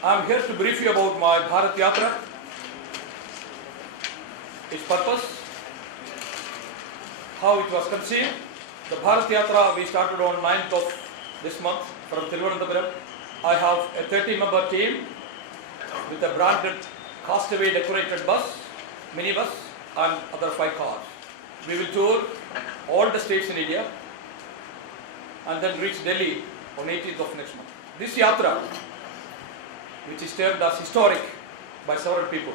I am here to brief you about my Bharat Yatra, its purpose, how it was conceived. The Bharat Yatra we started on 9th of this month from Thiruvananthapuram. I have a 30-member team with a branded Castaway decorated bus, minibus and other 5 cars. We will tour all the states in India and then reach Delhi on 18th of next month. This Yatra, which is termed as historic by several people,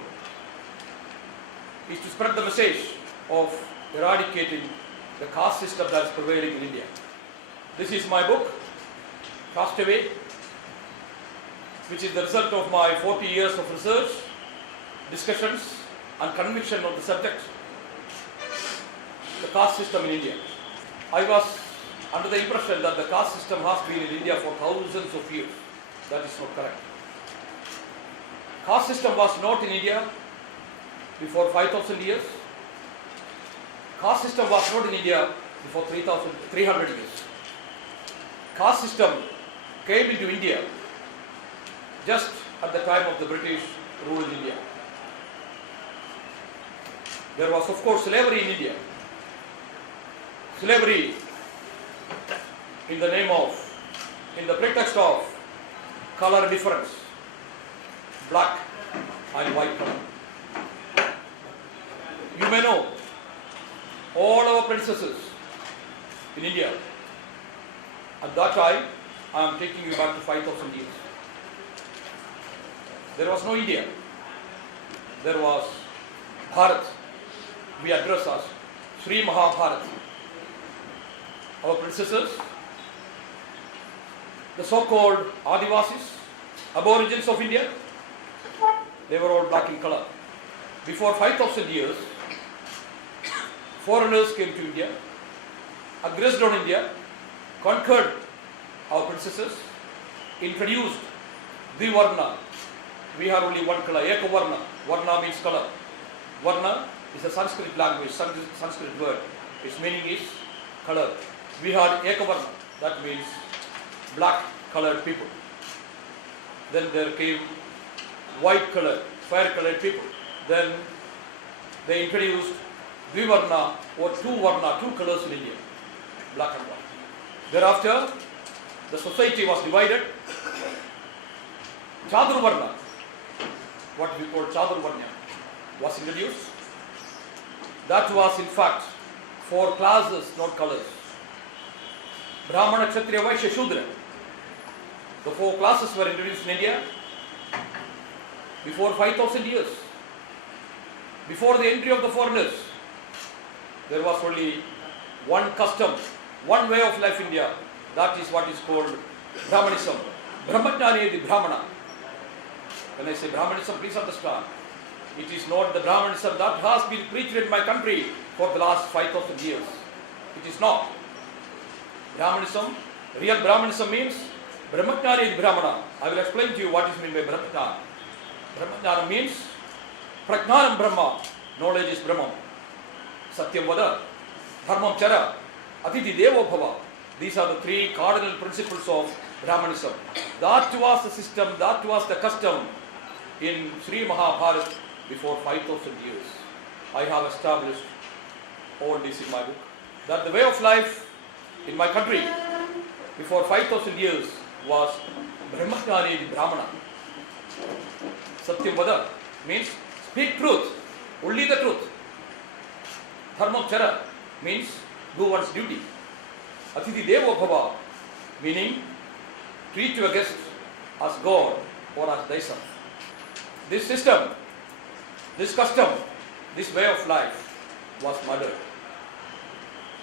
is to spread the message of eradicating the caste system that is prevailing in India. This is my book, Castaway, which is the result of my 40 years of research, discussions and conviction on the subject, the caste system in India. I was under the impression that the caste system has been in India for thousands of years. That is not correct. Caste system was not in India before 5,000 years. Caste system was not in India before 300 years. Caste system came into India just at the time of the British rule in India. There was, of course, slavery in India. Slavery in the pretext of color difference, black and white color. You may know all our predecessors in India. At that time, I am taking you back to 5,000 years. There was no India. There was Bharat. We address as Sri Mahabharat. Our predecessors, the so-called Adivasis, aborigines of India, they were all black in color. Before 5,000 years, foreigners came to India, aggressed on India, conquered our predecessors, introduced Dvivarna. We have only one color, Ekavarna. Varna means color. Varna is a Sanskrit language, Sanskrit word. Its meaning is color. We had Ekavarna, that means black colored people. Then there came white colored, fair colored people. Then they introduced Dvivarna or two colors in India, black and white. Thereafter, the society was divided. Chadurvarna, what we call Chadurvarna, was introduced. That was in fact 4 classes, not colors. Brahmana, Kshatriya, Vaishya, Shudra. The 4 classes were introduced in India before 5,000 years. Before the entry of the foreigners, there was only one custom, one way of life in India. That is what is called Brahmanism. Brahmajnani the Brahmana. When I say Brahmanism, please understand, it is not the Brahmanism that has been preached in my country for the last 5,000 years. It is not. Brahmanism, real Brahmanism means Brahmajnani the Brahmana. I will explain to you what is meant by Brahmajnana. Brahmajnana means Prajnanam Brahma, knowledge is Brahman. Satyam Vada, Dharmam Chara, Atiti Devo Bhava. These are the 3 cardinal principles of Brahmanism. That was the system, that was the custom in Sri Mahabharat before 5,000 years. I have established all this in my book. That the way of life in my country before 5,000 years was Brahmajnani the Brahmana. Satyam Vada means speak truth, only the truth. Dharmam Chara means do one's duty. Atiti Devo Bhava meaning treat your guest as God or as thyself. This system, this custom, this way of life was murdered.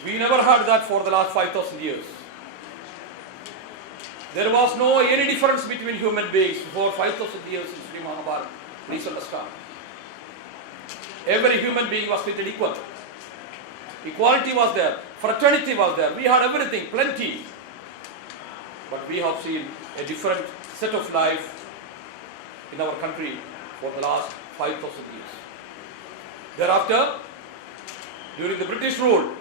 We never heard that for the last 5,000 years. There was no any difference between human beings before 5,000 years in Sri Mahabharata. Please understand. Every human being was treated equal. Equality was there, fraternity was there, we had everything, plenty. But we have seen a different set of life in our country for the last 5,000 years. Thereafter, during the British rule,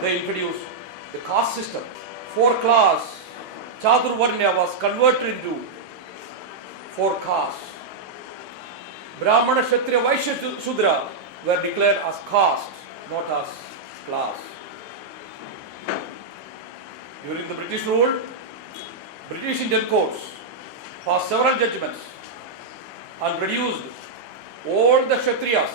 they introduced the caste system. 4 class Chadurvarnya was converted into 4 castes. Brahmana, Kshatriya, Vaishya, Shudra were declared as caste, not as class. During the British rule, British Indian courts passed several judgments and reduced all the Kshatriyas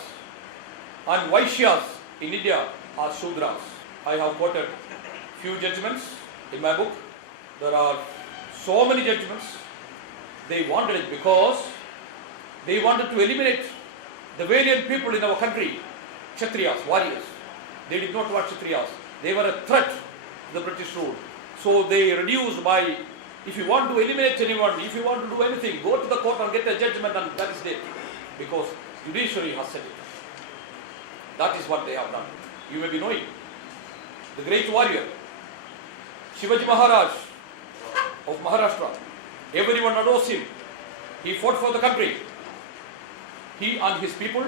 and Vaishyas in India as Shudras. I have quoted few judgments in my book. There are so many judgments. They wanted it because they wanted to eliminate the valiant people in our country, Kshatriyas, warriors. They did not want Kshatriyas. They were a threat to the British rule. So they reduced by, if you want to eliminate anyone, if you want to do anything, go to the court and get a judgment, and that is it. Because judiciary has said it. That is what they have done. You may be knowing. The great warrior, Shivaji Maharaj of Maharashtra. Everyone adores him. He fought for the country. He and his people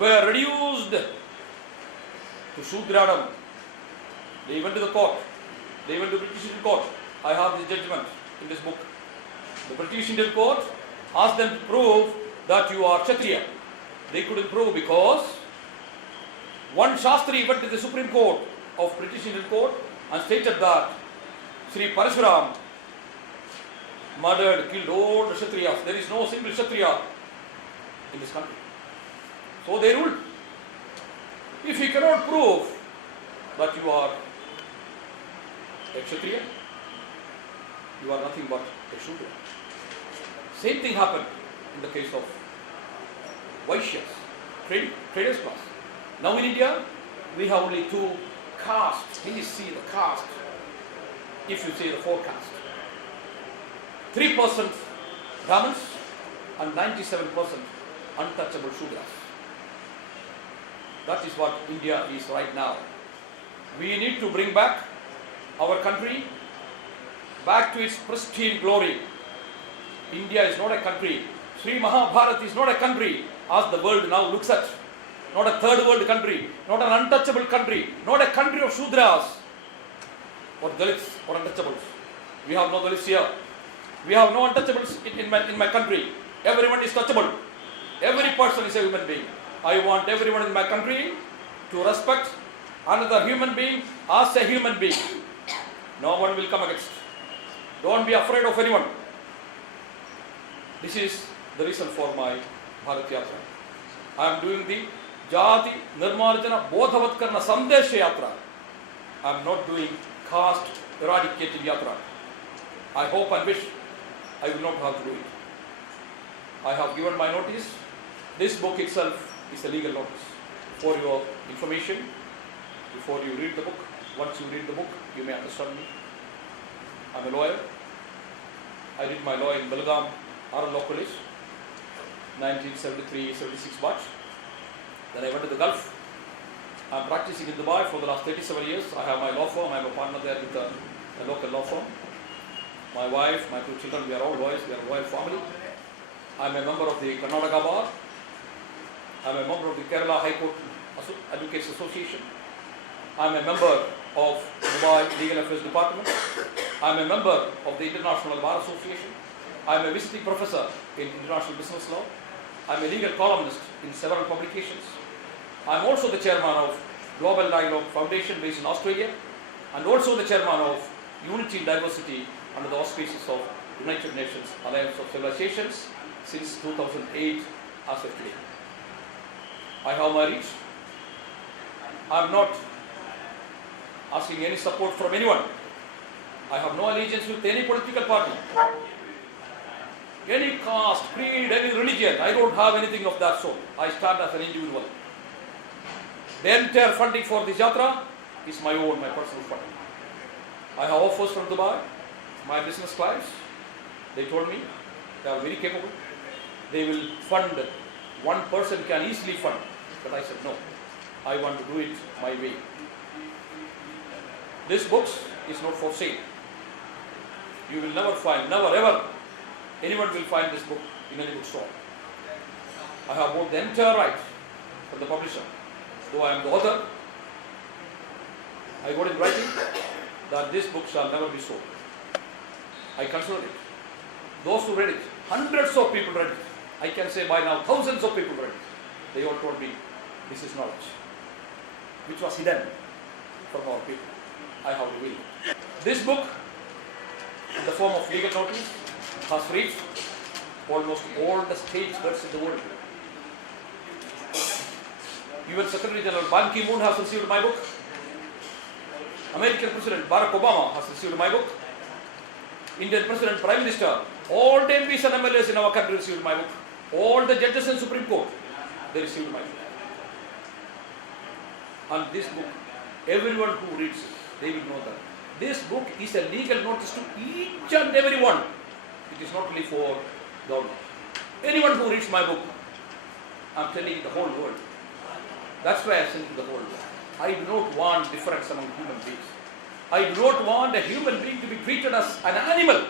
were reduced to Shudradam. They went to the court. They went to British Indian court. I have the judgment in this book. The British Indian court asked them to prove that you are Kshatriya. They couldn't prove because one Shastri went to the Supreme Court of British Indian court and stated that Sri Parashuram murdered, killed all the Kshatriyas. There is no single Kshatriya in this country. So they ruled. If you cannot prove that you are a Kshatriya, you are nothing but a Shudra. Same thing happened in the case of Vaishyas, traders class. Now in India, we have only 2 castes. Please see the caste. If you say the 4 castes. 3% Brahmins and 97% untouchable Shudras. That is what India is right now. We need to bring back our country back to its pristine glory. India is not a country. Sri Mahabharata is not a country as the world now looks at. Not a third world country, not an untouchable country, not a country of Shudras or Dalits or untouchables. We have no Dalits here. We have no untouchables in my country. Everyone is touchable. Every person is a human being. I want everyone in my country to respect another human being as a human being. No one will come against. Don't be afraid of anyone. This is the reason for my Bharat Yatra. I am doing the Jati Nirmarjana Bodhavatkarna Sandesha Yatra. I am not doing caste eradicative yatra. I hope and wish I will not have to do it. I have given my notice. This book itself is a legal notice. For your information, before you read the book, once you read the book, you may understand me. I am a lawyer. I did my law in Belgaum, RL Law College, 1973-76 batch. Then I went to the Gulf. I am practicing in Dubai for the last 37 years. I have my law firm. I am a partner there with a local law firm. My wife, my 2 children, we are all lawyers. We are a royal family. I am a member of the Karnataka Bar. I am a member of the Kerala High Court Advocates Association. I am a member of Dubai Legal Affairs Department. I am a member of the International Bar Association. I am a visiting professor in international business law. I am a legal columnist in several publications. I am also the chairman of Global Dialogue Foundation based in Australia, and also the chairman of Unity in Diversity under the auspices of United Nations Alliance of Civilizations since 2008 as of today. I have my reach. I am not asking any support from anyone. I have no allegiance with any political party, any caste, creed, any religion. I don't have anything of that sort. I stand as an individual. The entire funding for this yatra is my own, my personal funding. I have offers from Dubai, my business clients. They told me they are very capable. They will fund. One person can easily fund. But I said no. I want to do it my way. This book is not for sale. You will never find, never ever, anyone will find this book in any bookstore. I have bought the entire right from the publisher. Though I am the author, I got in writing that this book shall never be sold. I considered it. Those who read it Hundreds of people read it. I can say by now thousands of people read it. They all told me, this is knowledge, which was hidden from our people. I have revealed it. This book, in the form of legal notice, has reached almost all the states in the world. UN Secretary General Ban Ki-moon has received my book. American President Barack Obama has received my book. Indian President, Prime Minister, all the MPs and MLAs in our country received my book. All the judges in Supreme Court, they received my book. And this book, everyone who reads it, they will know that this book is a legal notice to each and every one. It is not only for government. Anyone who reads my book, I am telling the whole world. That's why I send it to the whole world. I do not want difference among human beings. I do not want a human being to be treated as an animal.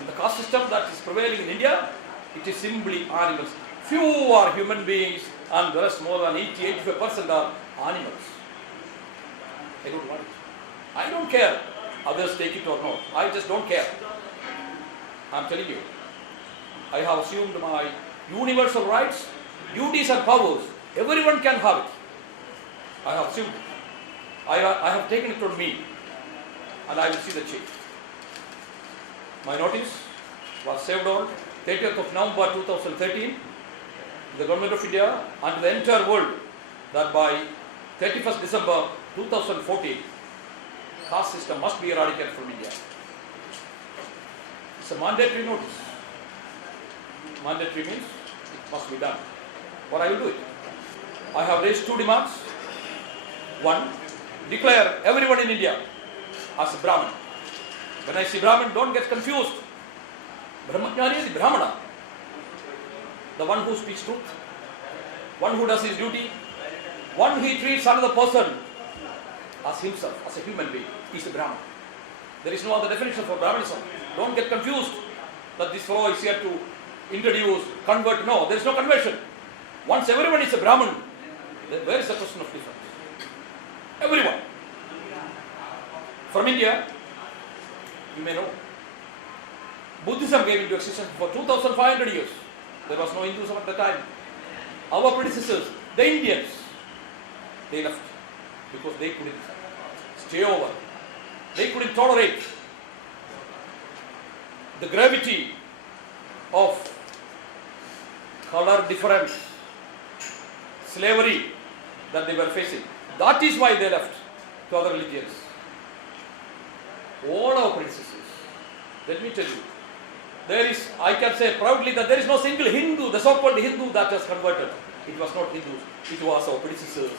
In the caste system that is prevailing in India, it is simply animals. Few are human beings and the rest, more than 80-85% are animals. I don't want it. I don't care others take it or not. I just don't care. I am telling you. I have assumed my universal rights, duties and powers. Everyone can have it. I have assumed it. I have taken it on me and I will see the change. My notice was served on 30th of November 2013 to the Government of India and to the entire world that by 31st December 2014, caste system must be eradicated from India. It's a mandatory notice. Mandatory means it must be done. But I will do it. I have raised two demands. One, declare everyone in India as a Brahmin. When I say Brahmin, don't get confused. Brahmajnani is Brahmana. The one who speaks truth, one who does his duty, one who treats another person as himself, as a human being, is a Brahman. There is no other definition for Brahmanism. Don't get confused that this fellow is here to introduce, convert. No, there is no conversion. Once everyone is a Brahman, then where is the question of difference? Everyone. From India, you may know, Buddhism came into existence for 2500 years. There was no Hinduism at the time. Our predecessors, the Indians, they left because they couldn't stay over. They couldn't tolerate the gravity of color difference, slavery that they were facing. That is why they left to other religions. All our predecessors, let me tell you, there is, I can say proudly that there is no single Hindu, the so-called Hindu that has converted. It was not Hindus, it was our predecessors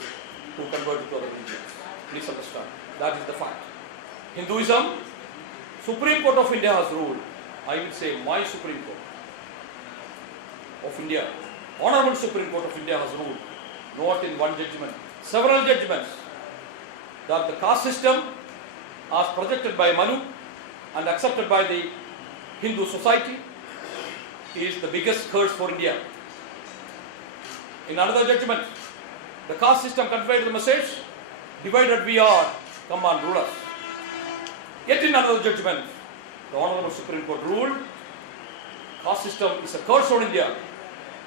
who converted to other religions. Please understand, that is the fact. Hinduism, Supreme Court of India has ruled. I will say my Supreme Court of India, Honorable Supreme Court of India has ruled, not in one judgment, several judgments, that the caste system as projected by Manu and accepted by the Hindu society is the biggest curse for India. In another judgment, the caste system conveyed the message, divided we are, come and rule us. Yet in another judgment, the Honorable Supreme Court ruled, caste system is a curse on India.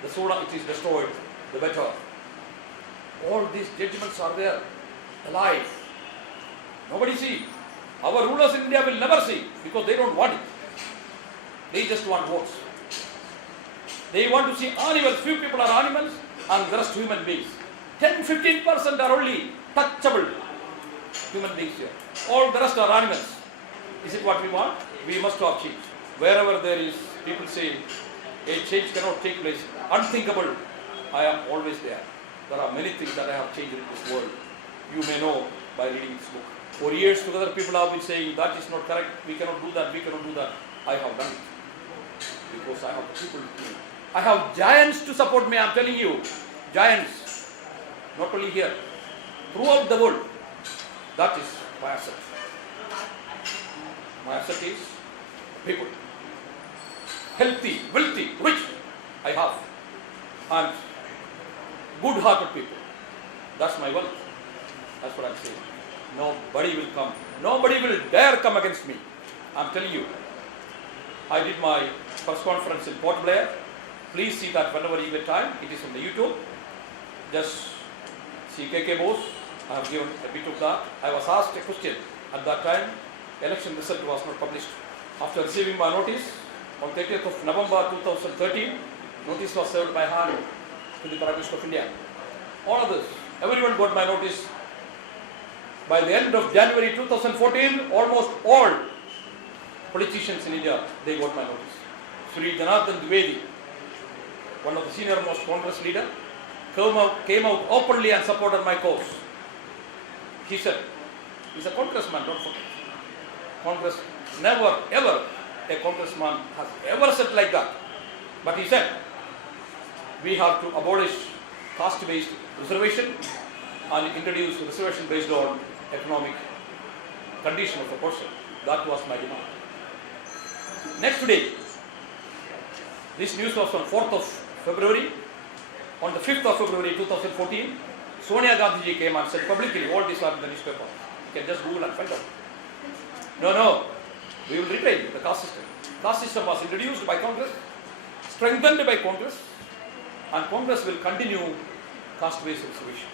The sooner it is destroyed, the better. All these judgments are there, alive. Nobody see. Our rulers in India will never see because they don't want it. They just want votes. They want to see animals. Few people are animals and the rest human beings. 10-15% are only touchable human beings here. All the rest are animals. Is it what we want? We must have change. Wherever there is, people say, a change cannot take place. Unthinkable. I am always there. There are many things that I have changed in this world. You may know by reading this book. For years together, people have been saying, that is not correct, we cannot do that, we cannot do that. I have done it. Because I have people with me. I have giants to support me, I am telling you. Giants. Not only here. Throughout the world. That is my asset. My asset is people. Healthy, wealthy, rich. I have. And good-hearted people. That's my wealth. That's what I'm saying. Nobody will come. Nobody will dare come against me. I'm telling you. I did my press conference in Port Blair. Please see that whenever you get time. It is on the YouTube. Just see KK Bose. I have given a bit of that. I was asked a question at that time. Election result was not published. After receiving my notice on 30th of November 2013, notice was served by hand to the Prime Minister of India. All others, everyone got my notice. By the end of January 2014, almost all politicians in India, they got my notice. Sri Janardhan Dwivedi, one of the senior most Congress leader, came out openly and supported my cause. He said, he's a congressman, don't forget. Congress, never ever a congressman has ever said like that. But he said, we have to abolish caste-based reservation and introduce reservation based on economic condition of a person. That was my demand. Next day, this news was on 4th of February. On the 5th of February 2014, Sonia Gandhi came and said publicly, all these are in the newspaper. You can just Google and find out. No, we will retain the caste system. Caste system was introduced by Congress, strengthened by Congress, and Congress will continue caste-based reservation.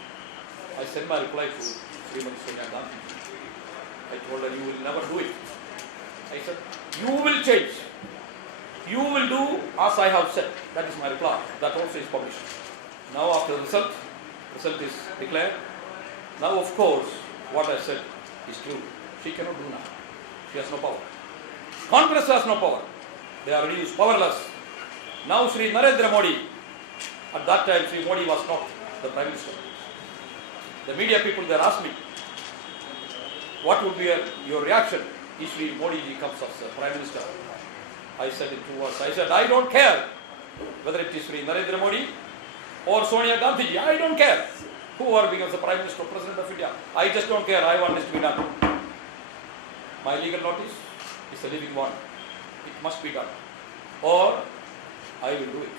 I sent my reply to Srimati Sonia Gandhi. I told her, you will never do it. I said, you will change. You will do as I have said. That is my reply. That also is published. Now after the result is declared. Now of course, what I said is true. She cannot do now. She has no power. Congress has no power. They are reduced powerless. Now Sri Narendra Modi, at that time Sri Modi was not the Prime Minister. The media people there asked me, what would be your reaction if Sri Modi comes as Prime Minister? I said in 2 words. I said, I don't care whether it is Sri Narendra Modi or Sonia Gandhi. I don't care whoever becomes the Prime Minister or President of India. I just don't care. I want this to be done. My legal notice is a living one. It must be done. Or I will do it.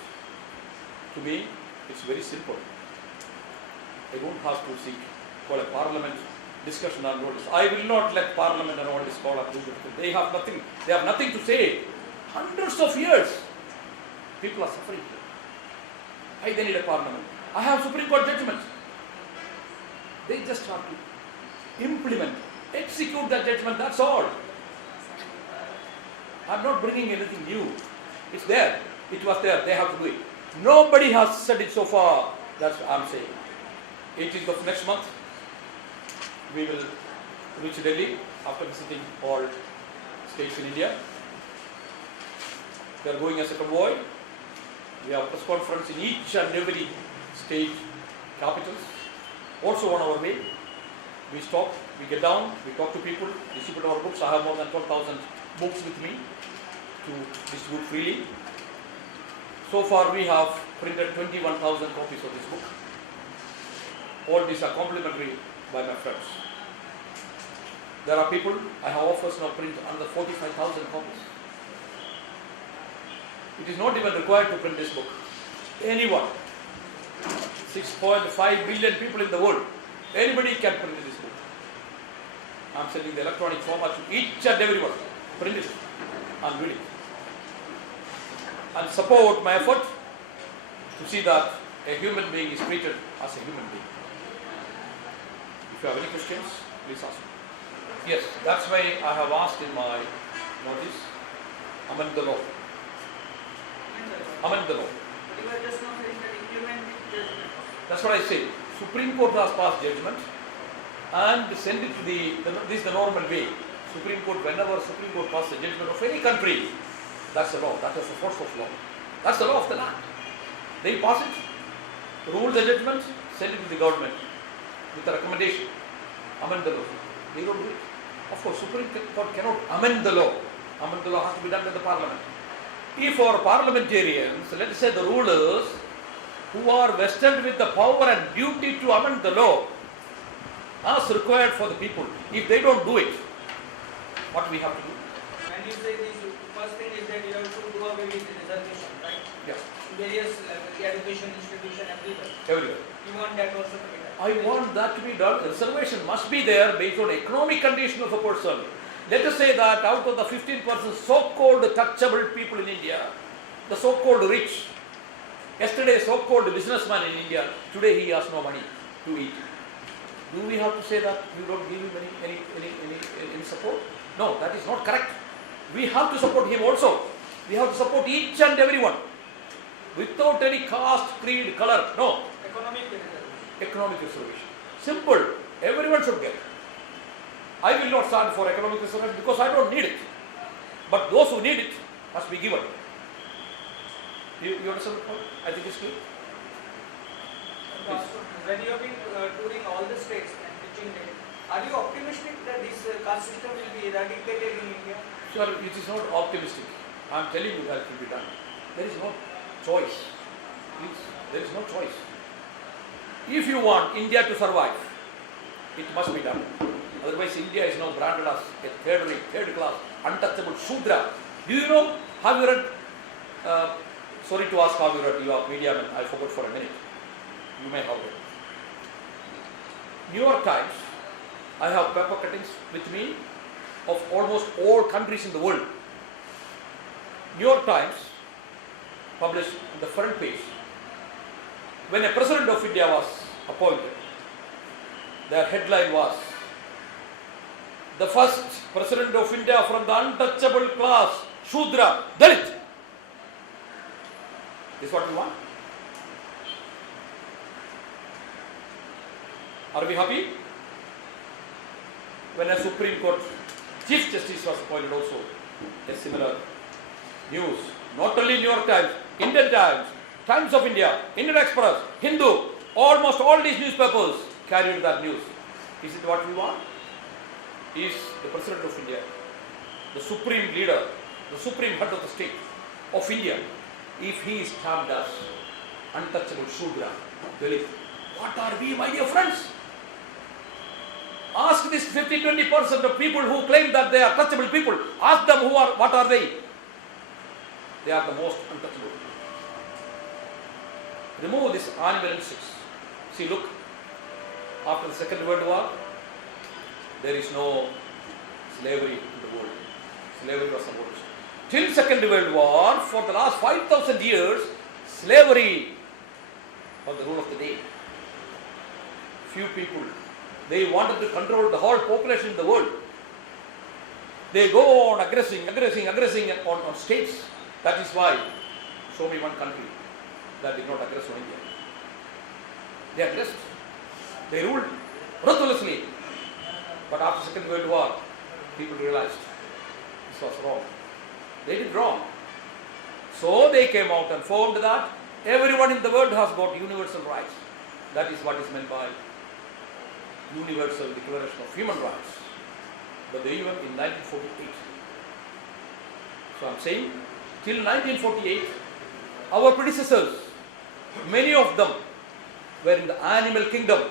To me, it's very simple. I don't have to seek for a parliament discussion on notice. I will not let parliament and all this call up. They have nothing to say. Hundreds of years, people are suffering. Why they need a parliament? I have Supreme Court judgment. They just have to implement, execute that judgment, that's all. I'm not bringing anything new. It's there. It was there. They have to do it. Nobody has said it so far. That's what I'm saying. 18th of next month, we will reach Delhi after visiting all states in India. We are going as a convoy. We have a press conference in each and every state capitals. Also on our way, we stop, we get down, we talk to people, distribute our books. I have more than 12,000 books with me to distribute freely. So far we have printed 21,000 copies of this book. All these are complimentary by my friends. There are people, I have offers now print another 45,000 copies. It is not even required to print this book. Anyone, 6.5 billion people in the world, anybody can print this book. I am sending the electronic format to each and everyone. Print it and read it. And support my effort to see that a human being is treated as a human being. If you have any questions, please ask me. Yes, that's why I have asked in my notice, amend the law. Amend the law. But you are just not saying that implement judgment. That's what I say. Supreme Court has passed judgment and send it to this is the normal way. Supreme Court, whenever Supreme Court passes a judgment of any country, that's the law. That is the force of law. That's the law of the land. They pass it, rule the judgment, send it to the government with a recommendation. Amend the law. They don't do it. Of course, Supreme Court cannot amend the law. Amend the law has to be done by the parliament. If our parliamentarians, let's say the rulers, who are vested with the power and duty to amend the law, as required for the people, if they don't do it, what we have to do? And you say this first thing is that you have to do away with the reservation, right? Yeah. Various education institution, everywhere. Everywhere. You want that also to be done? I want that to be done. Reservation must be there based on economic condition of a person. Let us say that out of the 15% so-called touchable people in India, the so-called rich, yesterday so-called businessman in India, today he has no money to eat. Do we have to say that you don't give him any support? No, that is not correct. We have to support him also. We have to support each and everyone without any caste, creed, color. No. Economic reservation. Economic reservation. Simple. Everyone should get. I will not stand for economic reservation because I don't need it. But those who need it must be given. You understand the point? I think it's clear. Please. When you have been touring all the states and teaching them, are you optimistic that this caste system will be eradicated in India? Sir, it is not optimistic. I am telling you that it will be done. There is no choice. Please, there is no choice. If you want India to survive, it must be done. Otherwise, India is now branded as a third class, untouchable Shudra. Do you know, have you read, sorry to ask, have you read, you are media man, I forgot for a minute. You may have read. New York Times, I have paper cuttings with me of almost all countries in the world. New York Times published on the front page, when a president of India was appointed, their headline was, the first president of India from the untouchable class, Shudra, Dalit. This is what we want. Are we happy? When a Supreme Court Chief Justice was appointed also, a similar news. Not only New York Times, Indian Times, Times of India, Indian Express, Hindu, almost all these newspapers carried that news. Is it what we want? Is the President of India, the supreme leader, the supreme head of the state of India, if he is termed as untouchable Shudra, Dalit, what are we, my dear friends? Ask this 50-20% of people who claim that they are touchable people. Ask them what are they? They are the most untouchable. Remove this animal instincts. See, look, after the Second World War, there is no slavery in the world. Slavery was abolished. Till Second World War, for the last 5,000 years, slavery was the rule of the day. Few people, they wanted to control the whole population in the world. They go on aggressing on states. That is why, show me one country that did not aggress on India. They aggressed. They ruled ruthlessly. But after Second World War, people realized this was wrong. They did wrong. So they came out and formed that everyone in the world has got universal rights. That is what is meant by Universal Declaration of Human Rights. But they even in 1948. So I am saying, till 1948, our predecessors, many of them were in the animal kingdom.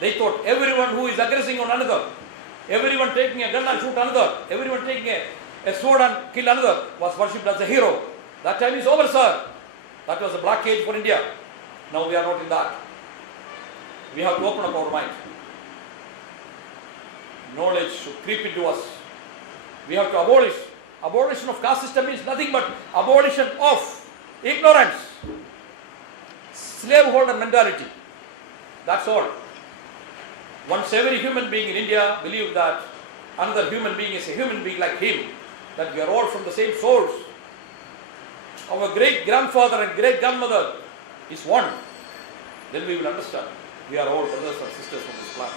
They thought everyone who is aggressing on another, everyone taking a gun and shoot another, everyone taking a sword and kill another was worshipped as a hero. That time is over, sir. That was a black age for India. Now we are not in that. We have to open up our mind. Knowledge should creep into us. We have to abolish. Abolition of caste system means nothing but abolition of ignorance, slaveholder mentality. That's all. Once every human being in India believes that another human being is a human being like him, that we are all from the same source. Our great grandfather and great grandmother is one. Then we will understand we are all brothers and sisters from this planet.